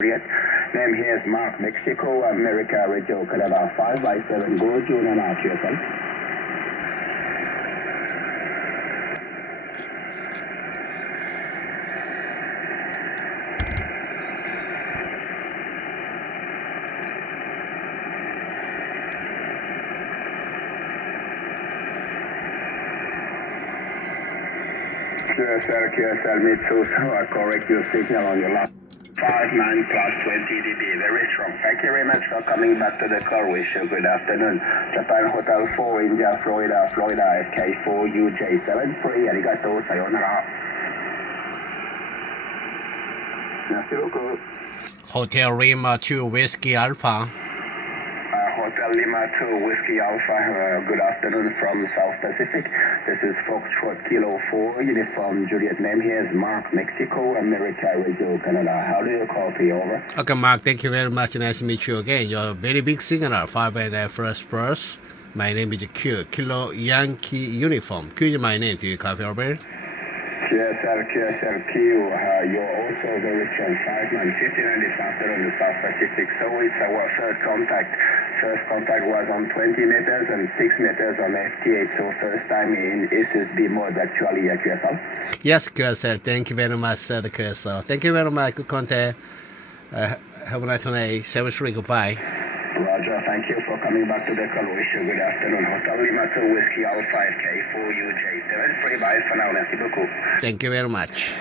Name here is Mark, Mexico, America, Radio Canada 5/7, go June and out yourself. QSL, Mitsu, so I correct your signal on your last 59 plus 20 dB, very strong. Thank you very much for coming back to the call. Wish you good afternoon. Japan Hotel 4, India, Florida, FK4UJ 73, arigato, sayonara. Merci beaucoup. Hotel Lima 2 Whiskey Alpha. Hotel Lima 2 Whiskey Alpha, good afternoon from South Pacific. This is Foxtrot Kilo 4, Uniform Juliet. Name here is Mark, Mexico, America, Radio Canada. How do you copy? Over. Okay, Mark, thank you very much. Nice to meet you again. You're a very big singer, 5 and first plus. My name is Q, Kilo Yankee Uniform. Q is my name. Do you copy over? QSL, Q, you're also very strong. 5-9-59 this afternoon in the South Pacific. So it's our first contact. First contact was on 20 meters and 6 meters on FT8. So first time in SSB mode actually at QSL. Yes, QSL. Thank you very much, the QSL. Thank you very much. Good contact. Have a nice day. 7-3, goodbye. Roger, thank you for coming back to the call. Wish you good afternoon. Hotel Lima 2 Whiskey Alpha 5K4UJ 73. Bye for now. Merci beaucoup. Thank you very much.